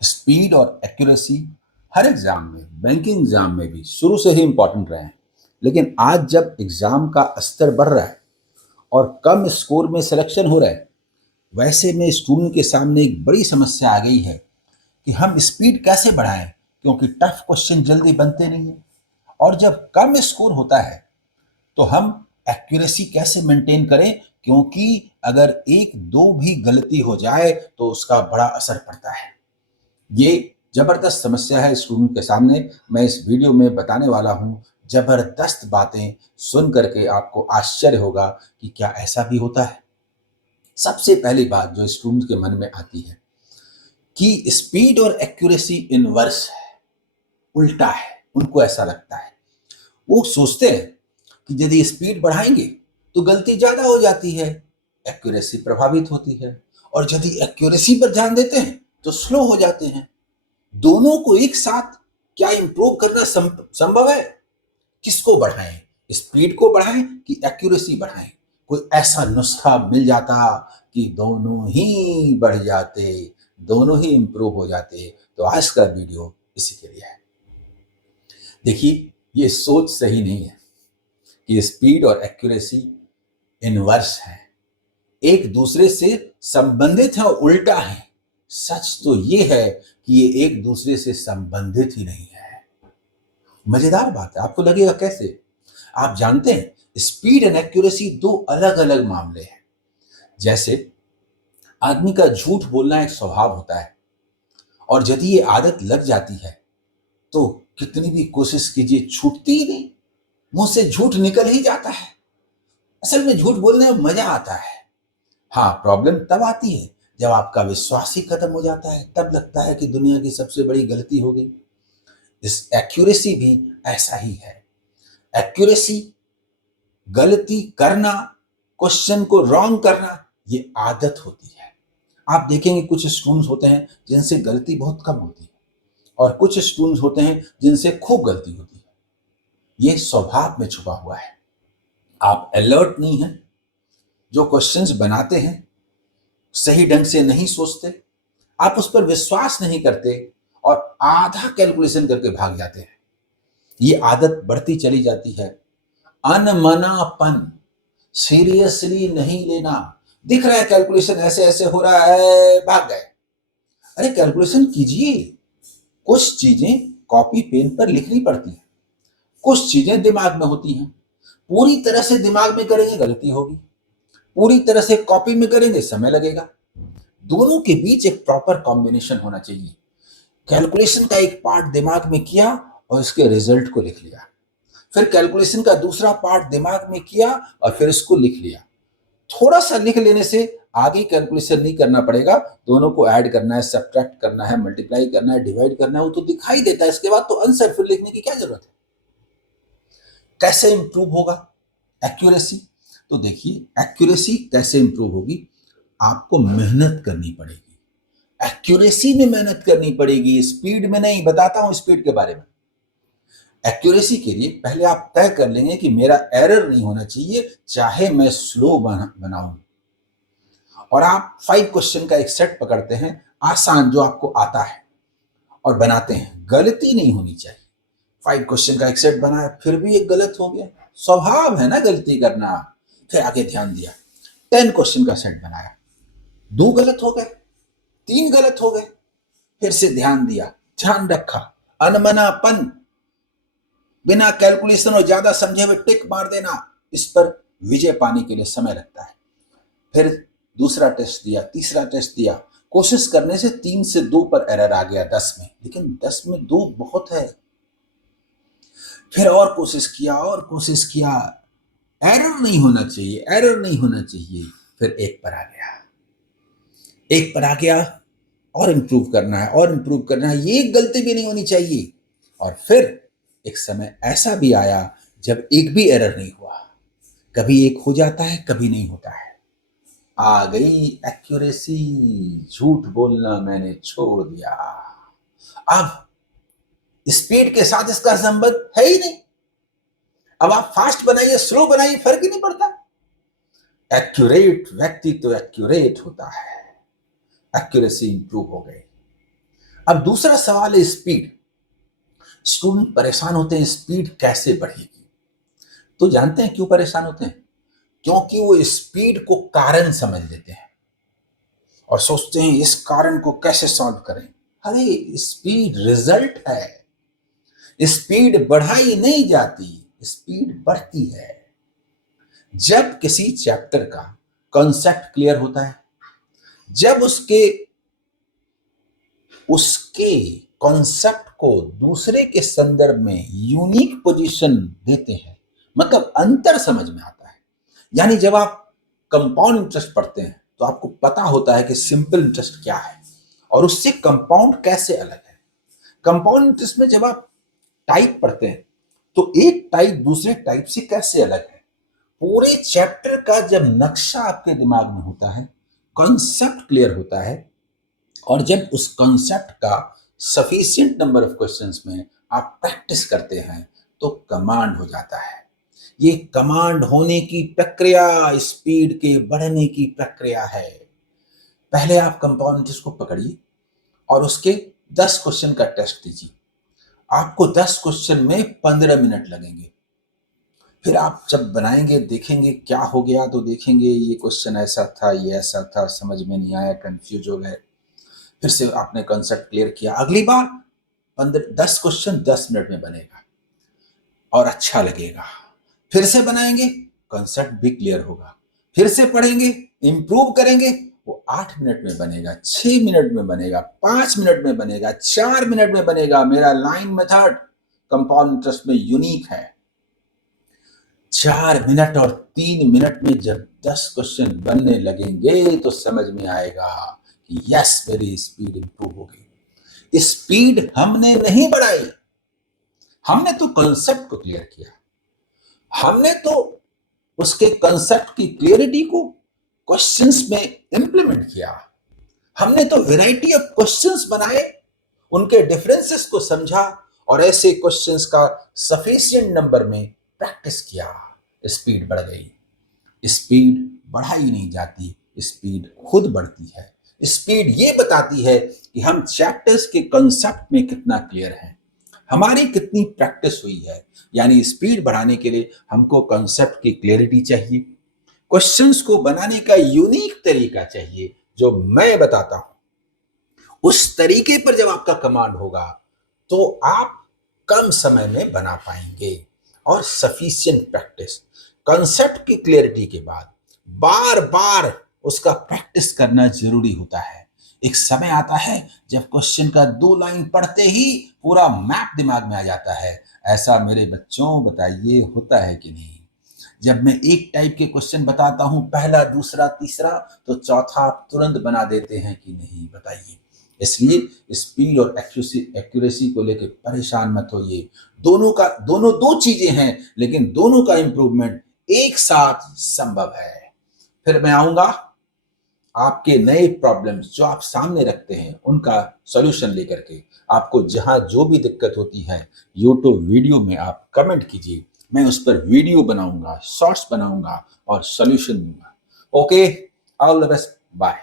Speed और accuracy हर exam में, banking exam में भी शुरू से ही इंपॉर्टेंट रहे हैं। लेकिन आज जब एग्जाम का स्तर बढ़ रहा है और कम स्कोर में सिलेक्शन हो रहा है, वैसे में स्टूडेंट के सामने एक बड़ी समस्या आ गई है कि हम स्पीड कैसे बढ़ाएं, क्योंकि टफ क्वेश्चन जल्दी बनते नहीं है। और जब कम स्कोर होता है तो हम एक्यूरेसी कैसे मेंटेन करें, क्योंकि अगर एक दो भी गलती हो जाए तो उसका बड़ा असर पड़ता है। ये जबरदस्त समस्या है स्टूडेंट के सामने। मैं इस वीडियो में बताने वाला हूं जबरदस्त बातें। सुन करके आपको आश्चर्य होगा कि क्या ऐसा भी होता है। सबसे पहली बात जो स्टूडेंट के मन में आती है कि स्पीड और एक्यूरेसी इनवर्स है, उल्टा है। उनको ऐसा लगता है, वो सोचते हैं कि यदि स्पीड बढ़ाएंगे तो गलती ज्यादा हो जाती है, एक्यूरेसी प्रभावित होती है, और यदि एक्यूरेसी पर ध्यान देते हैं तो स्लो हो जाते हैं। दोनों को एक साथ क्या इंप्रूव करना संभव है? किसको बढ़ाएं, स्पीड को बढ़ाएं कि एक्यूरेसी बढ़ाएं? कोई ऐसा नुस्खा मिल जाता कि दोनों ही बढ़ जाते, दोनों ही इंप्रूव हो जाते, तो आज का वीडियो इसी के लिए है। देखिए, ये सोच सही नहीं है कि स्पीड और एक्यूरेसी इनवर्स है, एक दूसरे से संबंधित है और उल्टा है। सच तो ये है कि ये एक दूसरे से संबंधित ही नहीं है। मजेदार बात है, आपको लगेगा कैसे? आप जानते हैं, स्पीड एंड एक्यूरेसी दो अलग अलग मामले हैं। जैसे आदमी का झूठ बोलना एक स्वभाव होता है, और यदि ये आदत लग जाती है तो कितनी भी कोशिश कीजिए छूटती ही नहीं, मुंह से झूठ निकल ही जाता है। असल में झूठ बोलने में मजा आता है। हाँ, प्रॉब्लम तब आती है जब आपका विश्वास ही खत्म हो जाता है, तब लगता है कि दुनिया की सबसे बड़ी गलती हो गई। इस एक्यूरेसी भी ऐसा ही है। एक्यूरेसी गलती करना, क्वेश्चन को रॉन्ग करना, ये आदत होती है। आप देखेंगे कुछ स्टूडेंट्स होते हैं जिनसे गलती बहुत कम होती है, और कुछ स्टूडेंट्स होते हैं जिनसे खूब गलती होती है। ये स्वभाव में छुपा हुआ है। आप अलर्ट नहीं हैं, जो क्वेश्चंस बनाते हैं सही ढंग से नहीं सोचते, आप उस पर विश्वास नहीं करते और आधा कैलकुलेशन करके भाग जाते हैं। ये आदत बढ़ती चली जाती है। अनमनापन, सीरियसली नहीं लेना। दिख रहा है कैलकुलेशन ऐसे ऐसे हो रहा है, भाग गए। अरे कैलकुलेशन कीजिए। कुछ चीजें कॉपी पेन पर लिखनी पड़ती हैं, कुछ चीजें दिमाग में होती हैं। पूरी तरह से दिमाग में करेंगे गलती होगी, पूरी तरह से कॉपी में करेंगे समय लगेगा। दोनों के बीच एक प्रॉपर कॉम्बिनेशन होना चाहिए। कैलकुलेशन का एक पार्ट दिमाग में किया और इसके रिजल्ट को लिख लिया, फिर कैलकुलेशन का दूसरा पार्ट दिमाग में किया और फिर इसको लिख लिया। थोड़ा सा लिख लेने से आगे कैलकुलेशन नहीं करना पड़ेगा, दोनों को ऐड करना है, सब्ट्रैक्ट करना है, मल्टीप्लाई करना है, डिवाइड करना है, वो तो दिखाई देता है। इसके बाद तो आंसर फिर लिखने की क्या जरूरत है? कैसे इंप्रूव होगा एक्यूरेसी? तो देखिए, एक्यूरेसी कैसे इंप्रूव होगी? आपको मेहनत करनी पड़ेगी, एक्यूरेसी में मेहनत करनी पड़ेगी, स्पीड में नहीं। बताता हूं स्पीड के बारे में। एक्यूरेसी के लिए पहले आप तय कर लेंगे कि मेरा एरर नहीं होना चाहिए, चाहे मैं स्लो बनाऊं। और आप 5 क्वेश्चन का एक सेट पकड़ते हैं, आसान जो आपको आता है, और बनाते हैं। गलती नहीं होनी चाहिए। 5 क्वेश्चन का एक सेट बनाया, फिर भी एक गलत हो गया, स्वभाव है ना गलती करना। फिर आगे ध्यान दिया, 10 क्वेश्चन का सेट बनाया, 2 गलत हो गए, 3 गलत हो गए, फिर से ध्यान दिया, ध्यान रखा। अनमनापन, बिना कैलकुलेशन और ज्यादा समझे हुए टिक मार देना, इस पर विजय पाने के लिए समय लगता है। फिर दूसरा टेस्ट दिया, तीसरा टेस्ट दिया, कोशिश करने से 3 से 2 पर एरर आ गया 10 में, लेकिन 10 में 2 बहुत है। फिर और कोशिश किया और कोशिश किया, एरर नहीं होना चाहिए, एरर नहीं होना चाहिए। फिर 1 पर आ गया, 1 पर आ गया, और इंप्रूव करना है, और इंप्रूव करना है, ये गलती भी नहीं होनी चाहिए। और फिर एक समय ऐसा भी आया जब एक भी एरर नहीं हुआ। कभी एक हो जाता है, कभी नहीं होता है। आ गई एक्यूरेसी, झूठ बोलना मैंने छोड़ दिया। अब स्पीड के साथ इसका संबंध है ही नहीं। अब आप फास्ट बनाइए, स्लो बनाइए, फर्क ही नहीं पड़ता। एक्यूरेट व्यक्ति तो एक्यूरेट होता है। एक्यूरेसी इंप्रूव हो गई। अब दूसरा सवाल है स्पीड। स्टूडेंट परेशान होते हैं स्पीड कैसे बढ़ेगी। तो जानते हैं क्यों परेशान होते हैं? क्योंकि वो स्पीड को कारण समझ लेते हैं और सोचते हैं इस कारण को कैसे सॉल्व करें। अरे स्पीड रिजल्ट है, स्पीड बढ़ाई नहीं जाती, स्पीड बढ़ती है जब किसी चैप्टर का कॉन्सेप्ट क्लियर होता है, जब उसके कॉन्सेप्ट को दूसरे के संदर्भ में यूनिक पोजीशन देते हैं, मतलब अंतर समझ में आता है। यानी जब आप कंपाउंड इंटरेस्ट पढ़ते हैं तो आपको पता होता है कि सिंपल इंटरेस्ट क्या है और उससे कंपाउंड कैसे अलग है। कंपाउंड इंटरेस्ट में जब आप टाइप पढ़ते हैं तो एक टाइप दूसरे टाइप से कैसे अलग है। पूरे चैप्टर का जब नक्शा आपके दिमाग में होता है, कॉन्सेप्ट क्लियर होता है, और जब उस कॉन्सेप्ट का सफिशिएंट नंबर ऑफ क्वेश्चंस में आप प्रैक्टिस करते हैं तो कमांड हो जाता है। ये कमांड होने की प्रक्रिया स्पीड के बढ़ने की प्रक्रिया है। पहले आप कंपाउंड इंटरेस्ट को पकड़िए और उसके 10 क्वेश्चन का टेस्ट दीजिए। आपको 10 क्वेश्चन में 15 मिनट लगेंगे। फिर आप जब बनाएंगे देखेंगे क्या हो गया, तो देखेंगे ये क्वेश्चन ऐसा था, ये ऐसा था, समझ में नहीं आया, कंफ्यूज हो गए। फिर से आपने कॉन्सेप्ट क्लियर किया। अगली बार 10 क्वेश्चन 10 मिनट में बनेगा और अच्छा लगेगा। फिर से बनाएंगे, कॉन्सेप्ट भी क्लियर होगा। फिर से पढ़ेंगे, इंप्रूव करेंगे, वो 8 मिनट में बनेगा, 6 मिनट में बनेगा, 5 मिनट में बनेगा, 4 मिनट में बनेगा। मेरा लाइन मेथड कंपाउंड इंटरेस्ट में यूनिक है। 4 मिनट और 3 मिनट में जब 10 क्वेश्चन बनने लगेंगे तो समझ में आएगा कि यस, मेरी स्पीड इंप्रूव हो गई। स्पीड हमने नहीं बढ़ाई, हमने तो कॉन्सेप्ट को क्लियर किया, हमने तो उसके कॉन्सेप्ट की क्लियरिटी को क्वेश्चंस में इंप्लीमेंट किया, हमने तो वैरायटी ऑफ क्वेश्चंस बनाए, उनके डिफरेंसेस को समझा और ऐसे क्वेश्चंस का सफिशिएंट नंबर में प्रैक्टिस किया। स्पीड बढ़ गई। स्पीड बढ़ाई नहीं जाती, स्पीड खुद बढ़ती है। स्पीड ये बताती है कि हम चैप्टर्स के कॉन्सेप्ट में कितना क्लियर हैं, हमारी कितनी प्रैक्टिस हुई है। यानी स्पीड बढ़ाने के लिए हमको कॉन्सेप्ट की क्लियरिटी चाहिए, क्वेश्चंस को बनाने का यूनिक तरीका चाहिए जो मैं बताता हूं। उस तरीके पर जब आपका कमांड होगा तो आप कम समय में बना पाएंगे। और सफिशिएंट प्रैक्टिस, कॉन्सेप्ट की क्लियरिटी के बाद बार बार उसका प्रैक्टिस करना जरूरी होता है। एक समय आता है जब क्वेश्चन का 2 लाइन पढ़ते ही पूरा मैप दिमाग में आ जाता है। ऐसा मेरे बच्चों बताइए होता है कि नहीं? जब मैं एक टाइप के क्वेश्चन बताता हूं, पहला, दूसरा, तीसरा, तो चौथा आप तुरंत बना देते हैं कि नहीं? बताइए। इसलिए स्पीड और एक्यूरेसी को लेकर परेशान मत होइए। दोनों दो चीजें हैं, लेकिन दोनों का इंप्रूवमेंट एक साथ संभव है। फिर मैं आऊंगा आपके नए प्रॉब्लम्स जो आप सामने रखते हैं उनका सॉल्यूशन लेकर के। आपको जहां जो भी दिक्कत होती है यूट्यूब वीडियो में आप कमेंट कीजिए, मैं उस पर वीडियो बनाऊंगा, शॉर्ट्स बनाऊंगा और सॉल्यूशन दूंगा। Okay, all the best, bye.